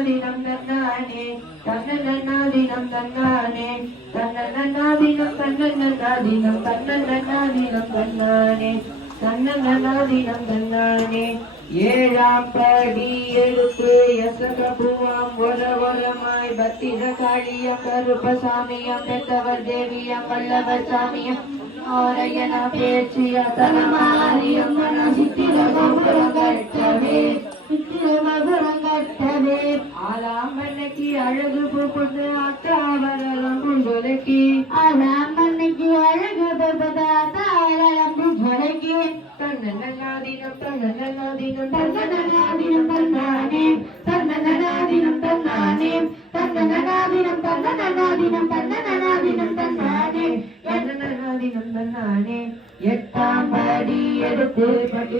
தன்னன்னாதினம் தன்னானே தன்னன்னாதினம் தன்னானே தன்னன்னாதினம் தன்னன்னாதினம் தன்னன்னாதினம் தன்னானே தன்னன்னாதினம் தன்னானே ஏழாம் படி எடுத்து யசகபுவாம் ஒரமாய் பத்திர காளியம் கருப்பசாமியம் பெத்தவர் தேவியம் வல்லவர் சாமியம் ஆரையன பேச்சிய தனமாரியம் மன சித்திரகபுரம் கட்டவே ஆலாமன்னைக்கு அழகு பூக்குண்டு அத்தாவரலம் புஞ்சொலைக்கு ஆலாமன்னைக்கு அழகு பூக்குண்டு அத்தாவரலம் புஞ்சொலைக்கு தன்னன்னாதினம் தன்னன்னாதினம் தன்னன்னாதினம் தன்னானே தன்னன்னாதினம் தன்னானே தன்னன்னாதினம் தன்னன்னாதினம் தன்னன்னாதினம் தன்னானே தன்னன்னாதினம் தன்னானே எட்டாம் படி எடுத்து பட்டு